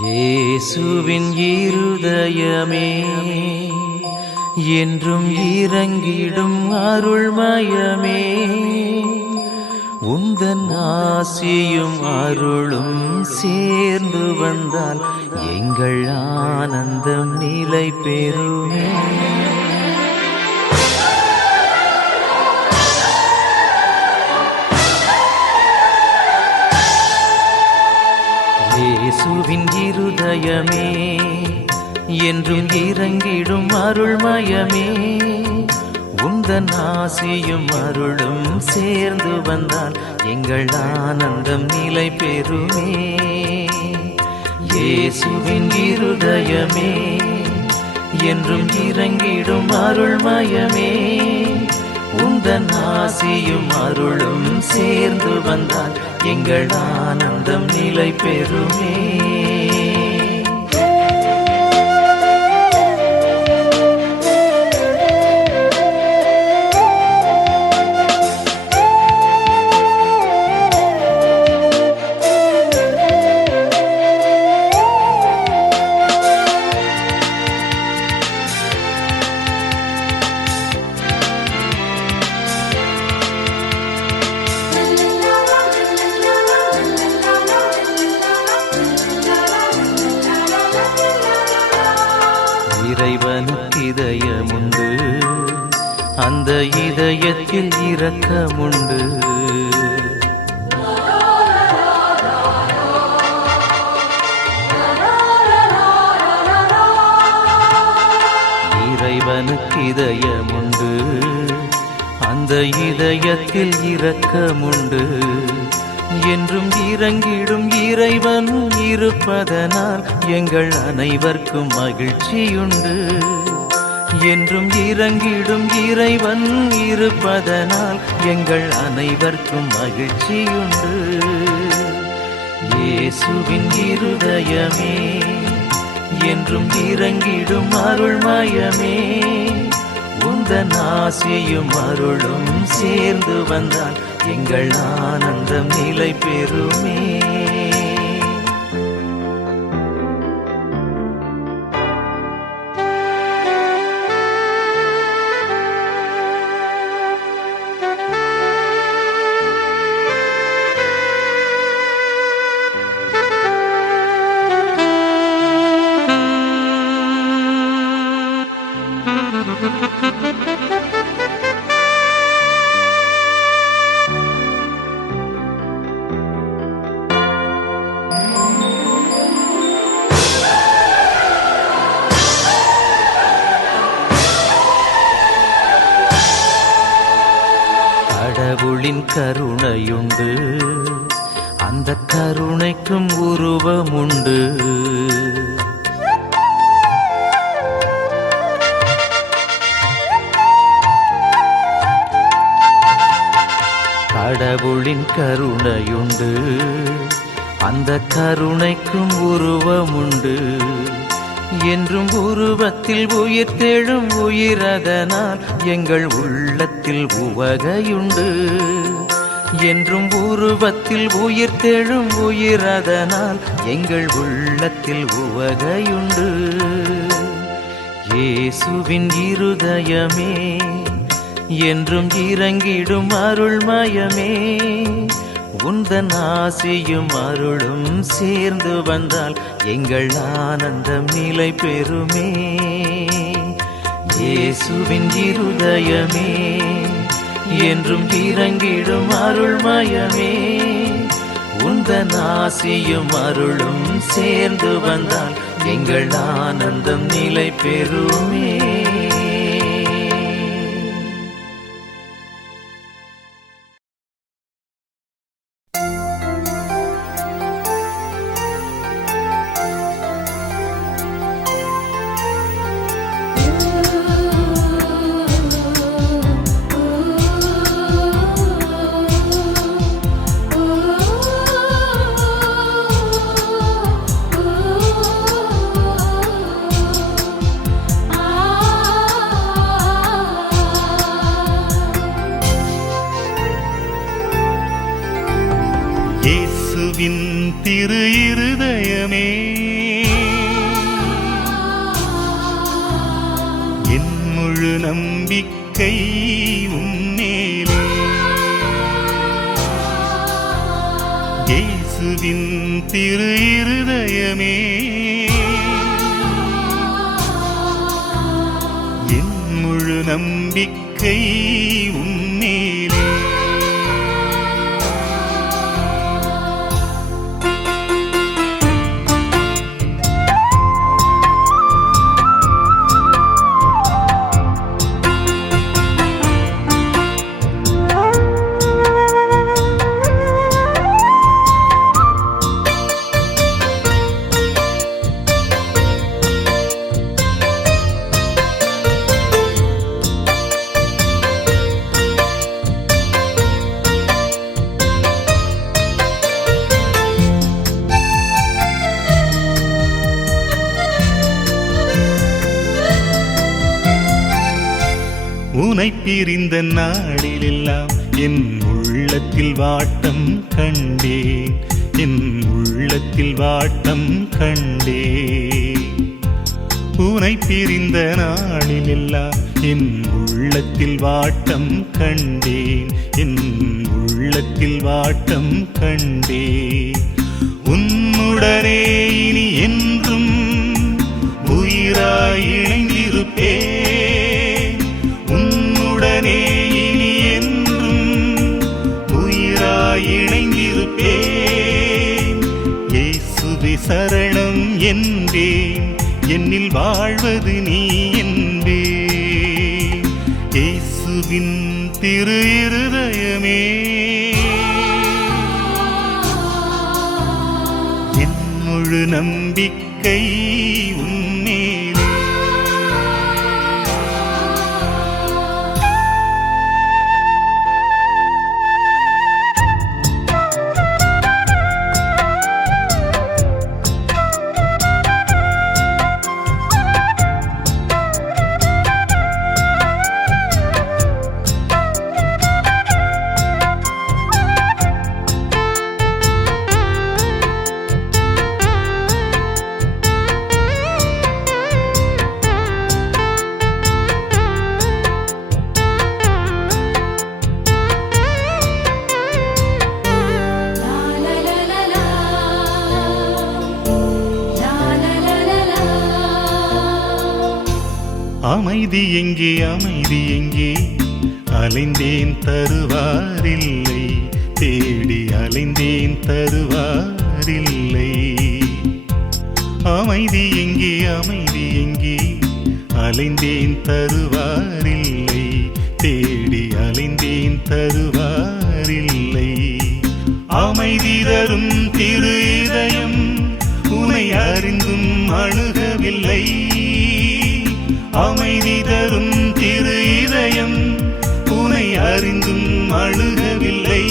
இயேசுவின் இருதயமே என்றும் இறங்கிடும் அருள்மயமே, உந்தன் ஆசியும் அருளும் சேர்ந்து வந்தால் எங்கள் ஆனந்தம் நிலை பெறுமே. இயேசுவின் இருதயமே என்றும் இறங்கிடும் அருள்மயமே, உந்தன் ஆசியும் அருளும் சேர்ந்து வந்தால் எங்கள் ஆனந்தம் நிலை பெறுமே. இயேசுவின் இருதயமே என்றும் இறங்கிடும் அருள்மயமே, உந்தன் ஆசியும் அருளும் சேர்ந்து வந்தால் எங்கள் ஆனந்தம் நிலை பெறுமே. இறைவனுக்கு இதயமுண்டு, அந்த இதயத்தில் இரக்கமுண்டு. அவனுக்கு இதயமுண்டு, அந்த இதயத்தில் இரக்கமுண்டு. என்றும் இறங்கிடும் இறைவன் இருப்பதனால் எங்கள் அனைவருக்கும் மகிழ்ச்சியுண்டு. என்றும் இறங்கிடும் இறைவன் இருப்பதனால் எங்கள் அனைவருக்கும் மகிழ்ச்சியுண்டு. இயேசுவின் இருதயமே, என்றும் இறங்கிடும் அருள்மயமே, உந்தன் ஆசியும் அருளும் சேர்ந்து வந்தால் எங்கள் ஆனந்தம் நிலை பெறுமே. கடவுளின் கருணையுண்டு, அந்த கருணைக்கும் உருவமுண்டு. கடவுளின் கருணையுண்டு, அந்த கருணைக்கும் உருவமுண்டு. என்றும் உருவத்தில் உயிர் தேழும் உயிரதனால் எங்கள் உள்ளத்தில் உவகையுண்டு. என்றும் உருவத்தில் உயிர் தேழும் உயிரதனால் எங்கள் உள்ளத்தில் உவகையுண்டு. இயேசுவின் இருதயமே, என்றும் இறங்கிடும் அருள்மயமே, உந்தன் ஆசியும் அருளும் சேர்ந்து வந்தால் எங்கள் ஆனந்தம் நிலை பெறுமே. இயேசுவின் இருதயமே, என்றும் இறங்கிடும் அருள்மயமே, உந்தன் ஆசியும் அருளும் சேர்ந்து வந்தால் எங்கள் ஆனந்தம் நிலை பெறுமே. இயேசுவின் திரு இருதயமே, என் முழு நம்பிக்கை உம்மேலே. இயேசுவின் திரு இருதயமே, என் முழு நம்பிக்கை உம்மேலே. உனை பிரிந்த நாளிலெல்லாம் என் உள்ளத்தில் வாட்டம் கண்டேன், என் உள்ளத்தில் வாட்டம் கண்டேன். உனை பிரிந்த நாளிலெல்லாம் என் உள்ளத்தில் வாட்டம் கண்டேன், என் உள்ளத்தில் வாட்டம் கண்டேன். உன்னுடனே இனி என்றும் உயிராய் இணைந்திருப்பேன், உன்னுடனே இனி என்றும் உயிராய் இணைந்திருப்பேன். இயேசுவே சரணம் என்பேன், என்னில் வாழ்வது நீ என்பேன். இயேசுவின் திரு இருதயமே, என் முழு நம்பிக்கை உன்மேலே. அமைதி எங்கே, அமைதி எங்கே, அலைந்தேன் தருவாரில்லை, தேடி அலைந்தேன் தருவாரில்லை. அமைதி எங்கே, அமைதி எங்கே, அலைந்தேன் தருவாரில்லை, தேடி அலைந்தேன் தருவாரில்லை. அமைதி தரும் திரு இதயம் உனை அறிந்தும் அணுகவில்லை. அமைதி தரும் திரு இதயம் உனை அறிந்தும் அணுகவில்லை.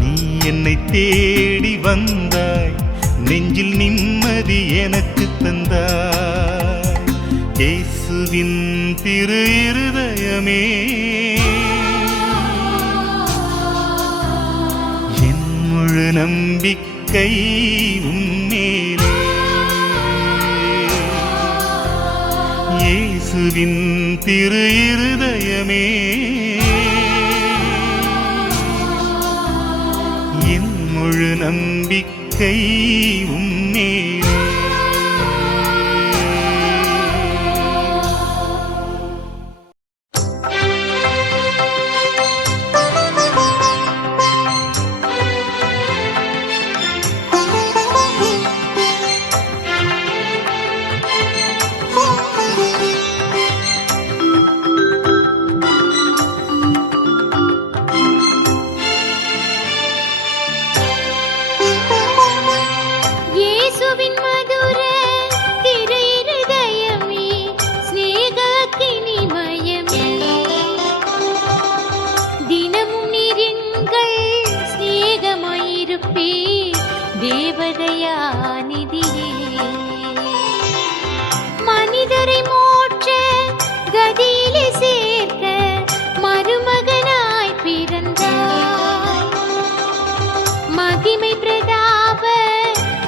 நீ என்னை தேடி வந்தாய், நெஞ்சில் நிம்மதி எனக்கு தந்தாய். இயேசுவின் திரு இருதயமே, என் முழு நம்பிக்கை உன்மேலே. இயேசுவின் திரு இருதயமே, என் முழு நம்பிக்கை உன்மேலே. மனிதரை மோட்ச கதியிலே சேர்க்க மருமகனாய் பிறந்தாய். மகிமை பிரதாப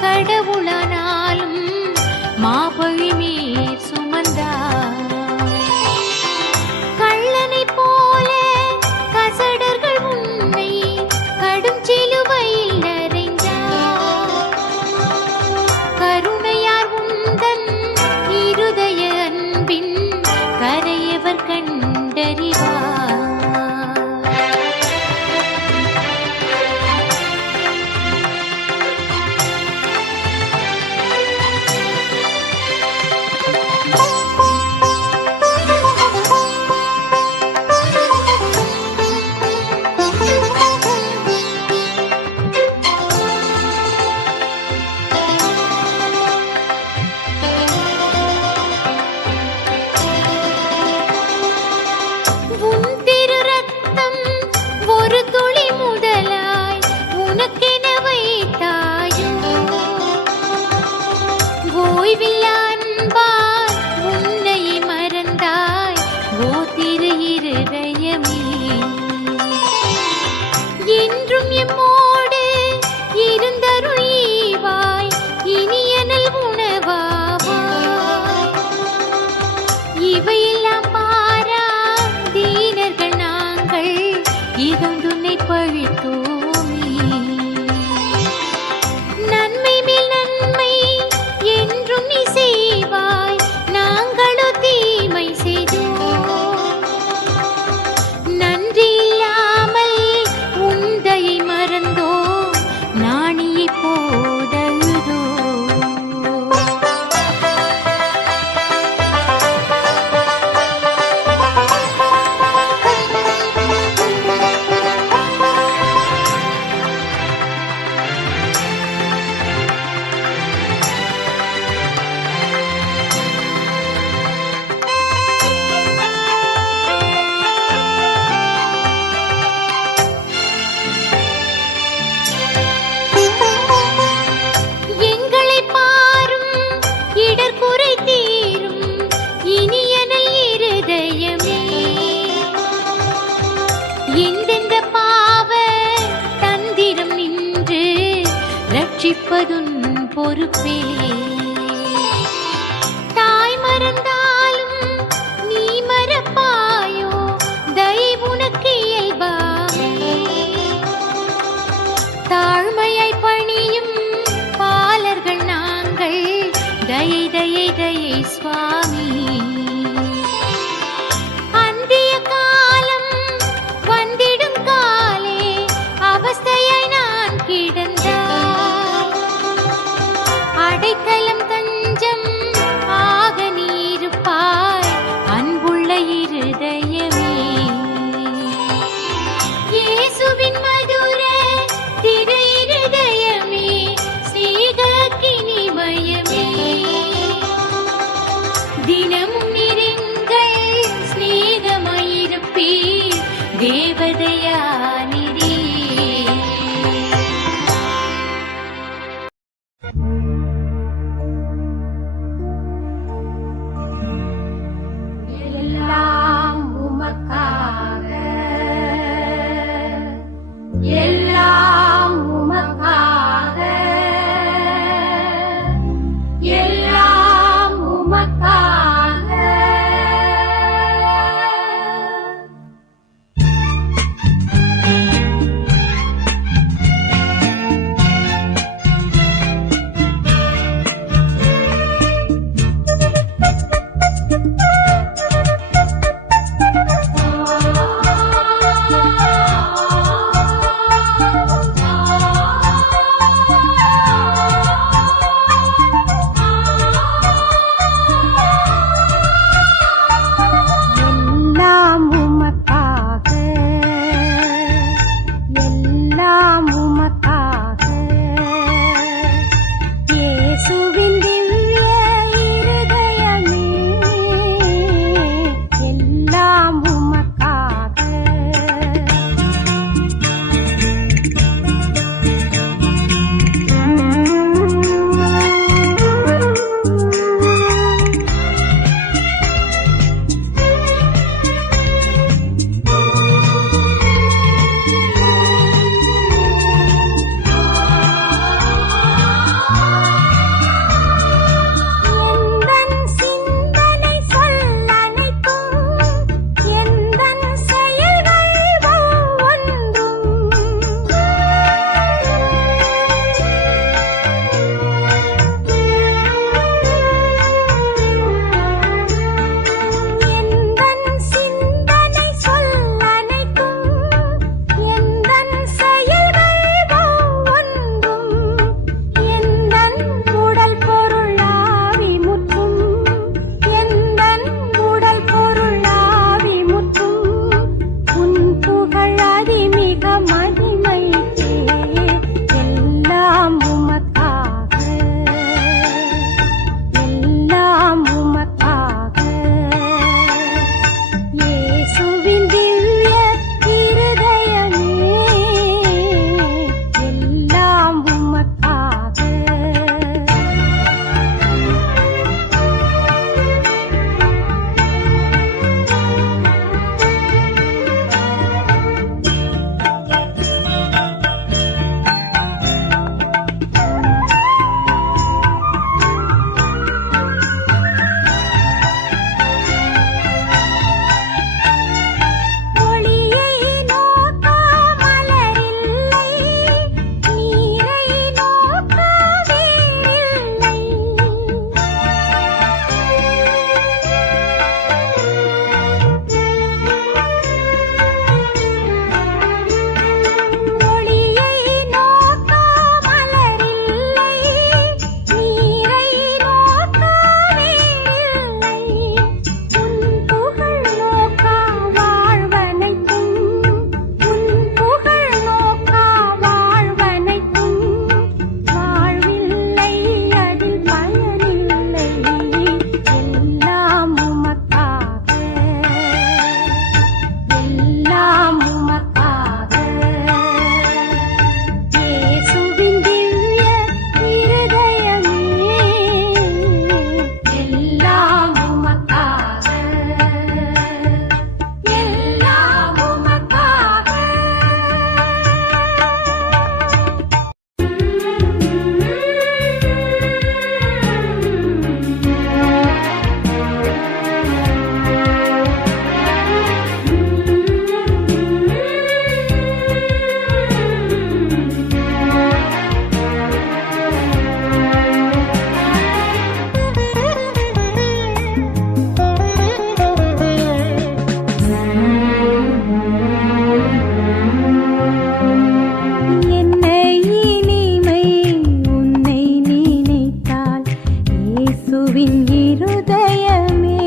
கடவுளானாலும் மாபழி மேற் சுமந்தாய். கள்ளனை போல கசடர்கள் உன்னை கடும் சிலுவையில் அறைந்தார். கருணையார் உந்தன் இருதய அன்பின் கரையவர் கண்டறிவார். இவையெல்லாம் பாரா தீனர்கள் நாங்கள் இதொன்றுனை பழித்தோமே. நன்மை மேல் நன்மை என்றும் நீ செய்வாய். இடர்குறை தீரும் இனியனல் இருதயமே. எந்தெந்த பாவ தந்திரம் நின்று ரட்சிப்பதுன் பொறுப்பே. தாய் மறந்தாலும் நீ மறப்பாயோ, தயை உனக்கு இயல்பாமே. தாழ்மையாய் பணியும் பாலர்கள் நாங்கள், தயை தயை தயை சுவாமி. அந்திய காலம் வந்திடும் காலே அவஸ்தையாய் நான் கிடந்தாய். அடைக்கலம் தஞ்சம் ஆக நீருப்பாய் அன்புள்ள இருதயமே. இயேசுவின் மதுர திரு இருதயமே, ஸ்நேக கினிமயமே. தினமும் நீ இயேசுவின் இருதயமே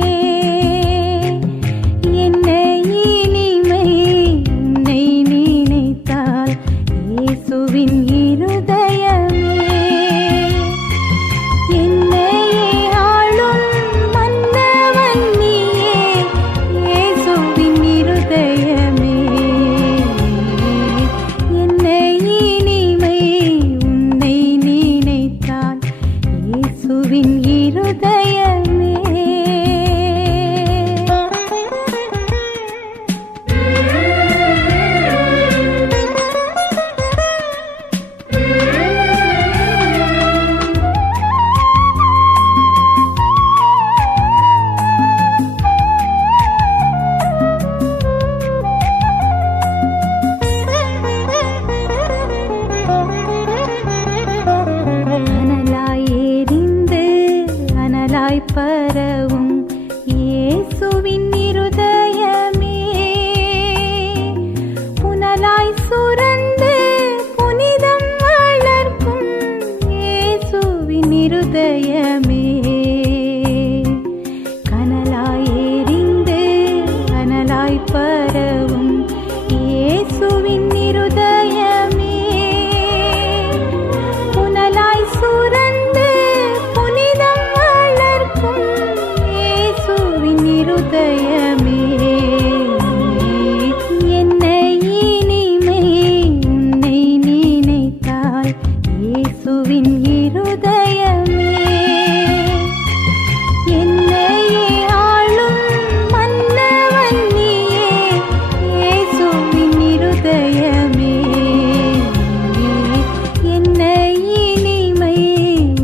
என்ன இனிமை உன்னை நினைத்தால் இயேசுவின் இருதயமே என்னையே ஆளும் மன்னவன் நீயே இயேசுவின் இருதயமே என்ன இனிமை உன்னை நினைத்தால் இயேசுவின் இருதயமே அனலாய் எரிந்து அனலாய் பரவும் இயேசுவின் இருதயமே புனலாய் சுரந்து புனிதம் வளர்க்கும் இயேசுவின் இருதயமே கனலாய் எரிந்து அனலாய் பரவும் இயேசுவின் இருதயமே புனலாய் சுரந்து புனிதம் வளர்க்கும் இயேசுவின் இருதயமே என்ன இனிமை உன்னை நினைத்தால் இயேசுவின் இருதயமே என்னையே ஆளும் மன்னவன் நீயே இயேசுவின் இருதயமே என்ன இனிமை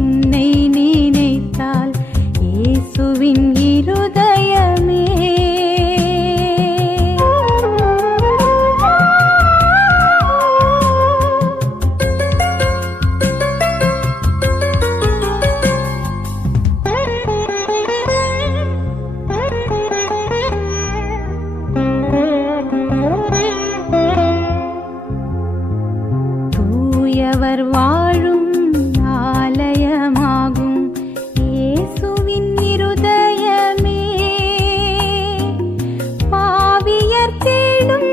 உன்னை நினைத்தால் இயேசுவின் இருதயமே தூயவர் வாழும் ஆலயமாகும் இயேசுவின் இருதயமே பாவியர் தேடும்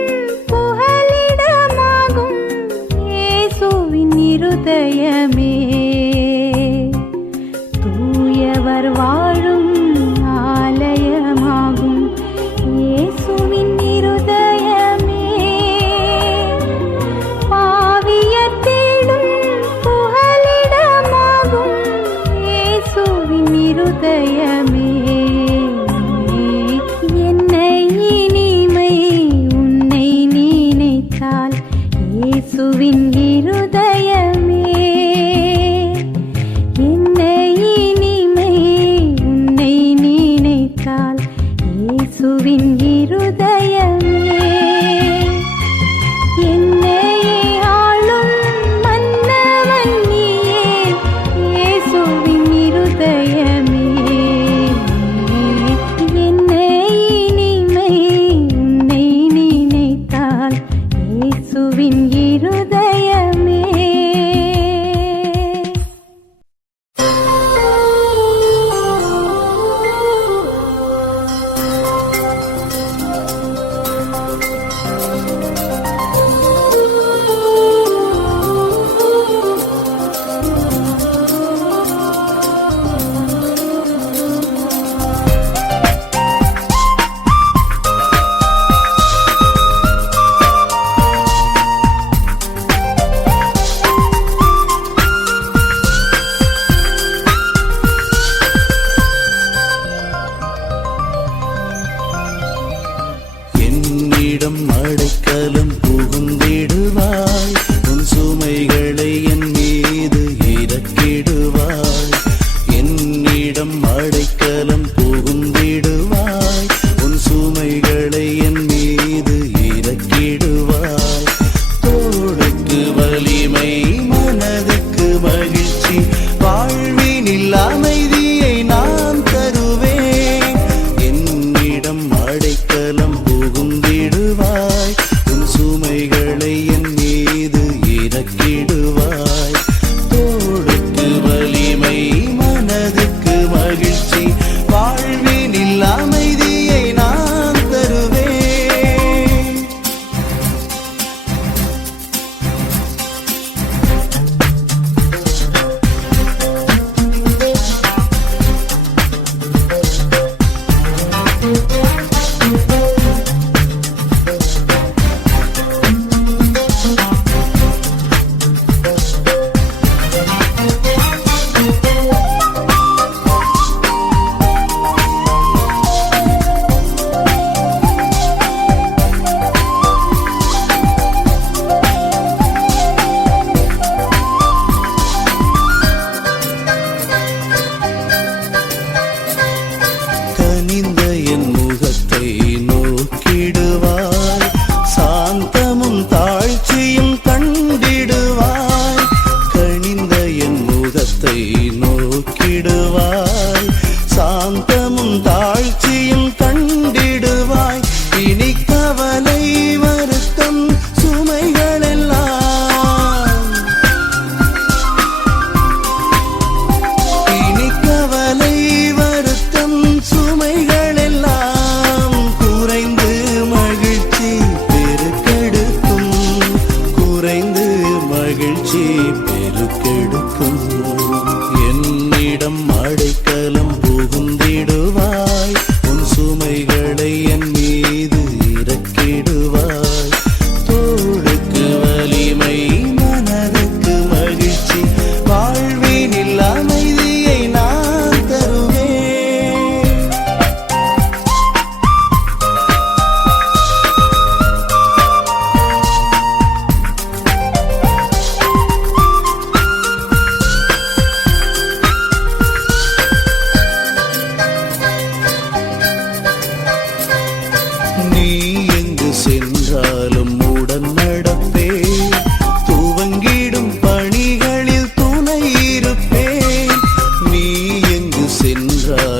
புகலிடமாகும் இயேசுவின் இருதயமே தூயவர் வாழும் ஆலயமாகும் இயேசுவின் இருதயமே பாவியர் தேடும் புகலிடமாகும் இயேசுவின் இருதயமே என்ன இனிமை உன்னை நினைத்தால் இயேசுவின் இருதயமே என்ன இனிமை உன்னை நினைத்தால் இயேசுவின் இருதயமே என்னையே ஆளும் மன்னவன் நீயே இயேசுவின் இருதயமே என்ன இனிமை உன்னை நினைத்தால் இயேசுவின் இருதயமே என்னிடம் அடைக்கலம் புகுந்திடுவாய் உன் சுமைகளை என் மீது இறக்கிடுவாய் என்னிடம் அடைக்கலம் புகுந்திடுவாய் உன் சுமைகளை என் மீது இறக்கிடுவாய் தோளுக்கு வலிமை மனதுக்கு மகிழ்ச்சி வாழ்வினில் அமைதியை நான் தருவேன் என்னிடம் அடைக்கலம் புகுந்திடுவாய் உன் சுமைகளை என் மீது இறக்கிடுவாய் தோளுக்கு வலிமை மனதுக்கு மகிழ்ச்சி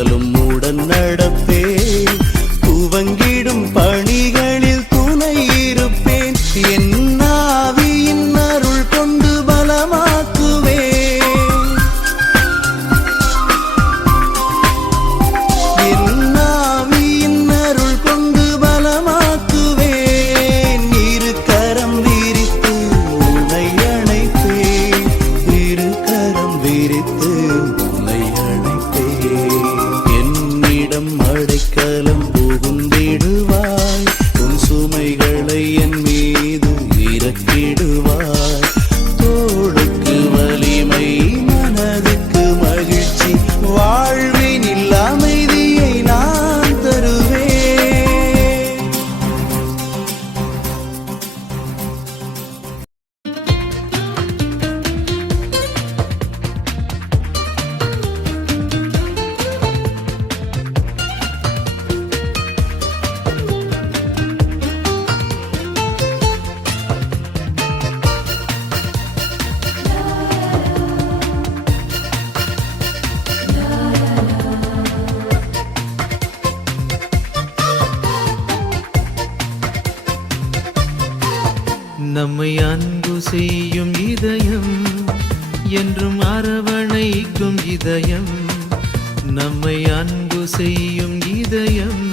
நாளும் உடன் நடப்பேன். துவங்கிடும் பணிகளில் துணை இருப்பேன். என் ஆவியின் அருள் கொண்டு பலமாக்குவேன். என் ஆவியின் அருள் கொண்டு பலமாக்குவேன். இரு கரம் விரித்து உன்னை அணைப்பேன். இரு கரம் விரித்து உன்னை அணைப்பேன். என்னிடம் அடைக்கலம் புகுந்திடுவாய். உன் சுமைகளை என் மீது இறக்கிடுவாய். தோளுக்கு வலிமை, மனதுக்கு மகிழ்ச்சி, வாழ்வினில் அமைதியை நான் தருவேன். நம்மை அன்பு செய்யும் இதயம், என்றும் அரவணைக்கும் இதயம். நம்மை அன்பு செய்யும் இதயம்,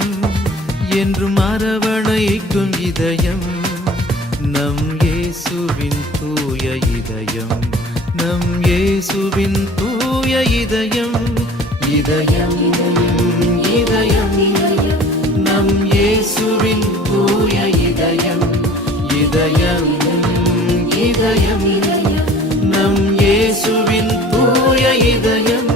என்றும் அரவணைக்கும் இதயம். நம் இயேசுவின் தூய இதயம், நம் இயேசுவின் தூய இதயம். இதயம் இதயம் நம் இயேசுவின் தூய இதயம். இதயம் இதயம் நம் இயேசுவின் தூய இதயம்.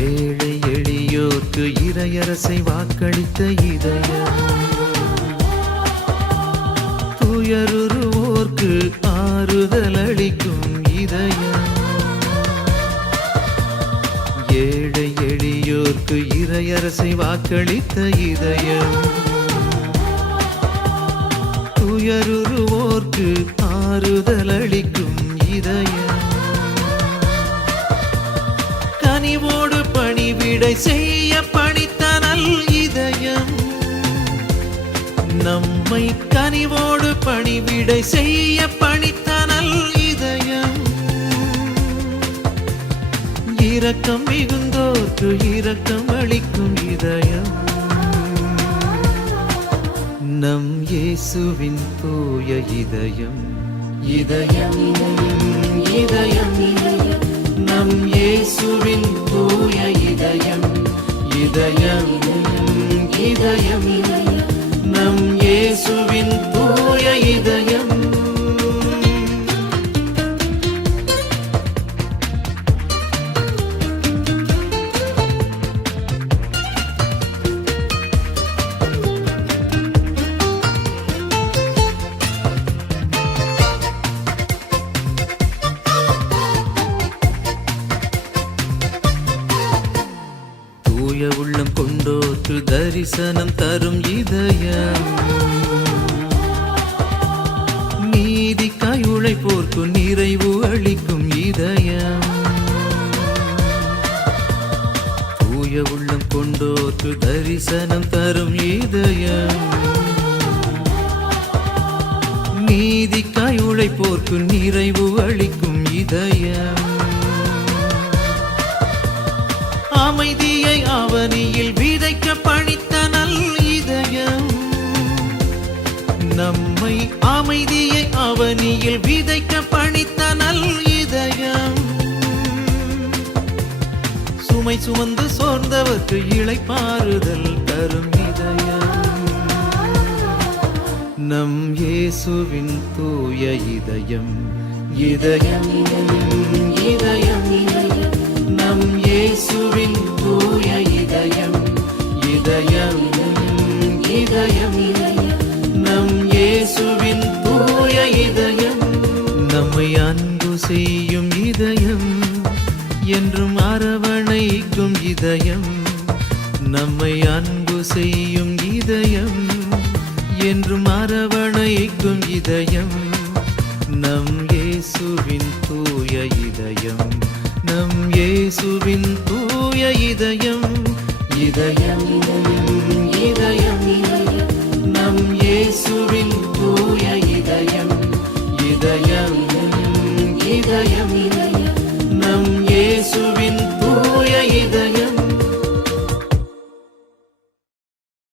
ஏழை எளியோர்க்கு இறையரசை வாக்களித்த இதயம். துயருவோர்க்கு ஆறுதல் அளிக்கும் இதயம். ஏழை எளியோர்க்கு இறையரசை வாக்களித்த இதயம். துயருவோர்க்கு ஆறுதல் அளிக்கும் இதயம். கனிவோடு பணிவிடை செய்ய பணித்த நல் இதயம். நம்மை கனிவோடு பணிவிடை செய்ய பணித்த நல் இதயம். இரக்கம் மிகுந்தோர்க்கு இரக்கம் அளிக்கும் இதயம். நம் இயேசுவின் தூய இதயம். இதயம் இதயம் நம் இயேசுவின் தூய இதயம். இதயம் இதயம் நம் இயேசுவின் தூய இதயம். தூய உள்ளம் கொண்டோர்க்கு தரிசனம் தரும் இதயம். நீதிக்காய் உழைப்போர்க்கு நிறைவு அளிக்கும் இதயம். தூய உள்ளம் கொண்டோர்க்கு தரிசனம் தரும் இதயம். நீதிக்காய் உழைப்போர்க்கு நிறைவு அளிக்கும் இதயம். அமைதியை அவனியில் விதைக்க பணித்த நல் இதயம். நம்மை அமைதியை அவனியில் விதைக்க பணித்த நல் இதயம். சுமை சுமந்து சோர்ந்தவர்க்கு இளைப்பாறுதல் தரும் இதயம். நம் இயேசுவின் தூய இதயம். இதயம் இதயம் நம் இயேசுவின் தூய இதயம். இதயம் இதயம் நம் இயேசுவின் தூய இதயம் நம்மை அன்பு செய்யும் இதயம் என்றும் அரவணைக்கும் இதயம் நம்மை அன்பு செய்யும் இதயம் என்றும் அரவணைக்கும் இதயம் நம் இயேசுவின் தூய இதயம் நம் இயேசுவின் தூய இதயம் இதயம் இதயம் நம் இயேசுவின்